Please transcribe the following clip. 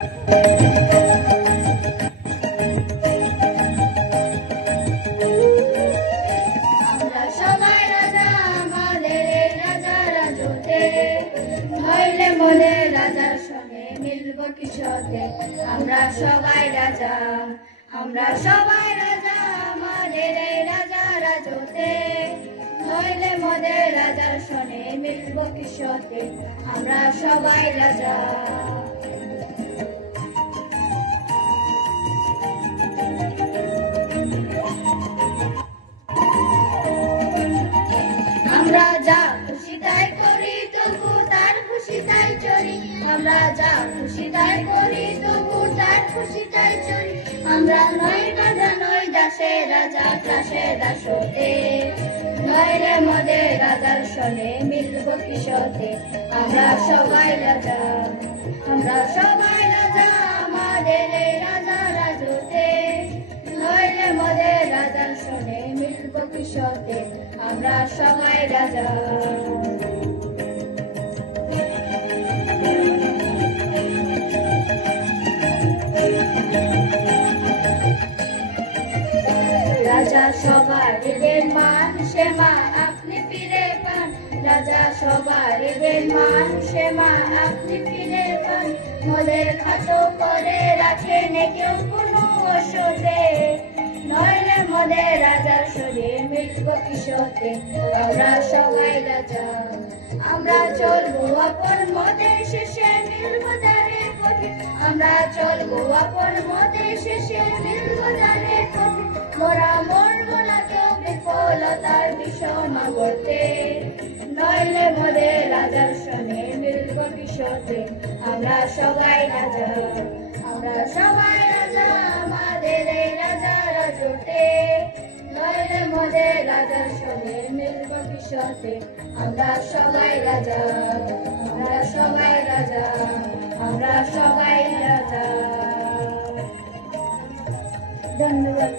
আমরা সবাই রাজা, আমাদের এই রাজা রাজতে, নইলে মনে রাজার সঙ্গে মিলব কিসতে। আমরা সবাই রাজা, আমরা সবাই রাজা, আমাদের এই রাজা রাজতে, নইলে মনে রাজার সঙ্গে মিলব কিসতে। আমরা সবাই রাজা। আমরা যা খুশি তাই করি, তবু তার খুশি তাই চলি। আমরা যা খুশি তাই করি, তবু তার খুশি তাই চলি। আমরা নই রাজা নই দাসে, রাজা দাসে দাসতে, নইলে মদে রাজার সনে মিলব কিসতে। আমরা সবাই রাজা, আমরা সবাই রাজা, আমাদের এই রাজা রাজতে, নইলে মদে রাজার সনে মিলব কিসতে। আমরা সবাই রাজা। রাজা সবার দেন মান, সে মা আপনি ফিরে পান। রাজা সবার দেন মান, সে মা আপনি ফিরে পান। মোদের খাটো করে রাখেন কেউ কোনো ওষুধে, নইলে মোদের রাজার শরীর মিলব কিসতে। আমরা সবাই রাজা, আমরা চলবো আপন মতে, শেষে মিলব দ্বারে পথে। আমরা চলবো আপন মতে, শেষে মিলব দ্বারে পথে। মোরা মরবো না কেউ বিফলতার বিষম গর্তে, নইলে মোদের রাজার সনে মিলব কিসতে। আমরা সবাই রাজা, আমরা সবাই রাজা, আমাদের এই রাজা রাজতে, নইলে মোদের রাজার সনে মিলব কিসতে। আমরা সবাই রাজা, আমরা সবাই রাজা, আমরা সবাই রাজা। ধন্যবাদ।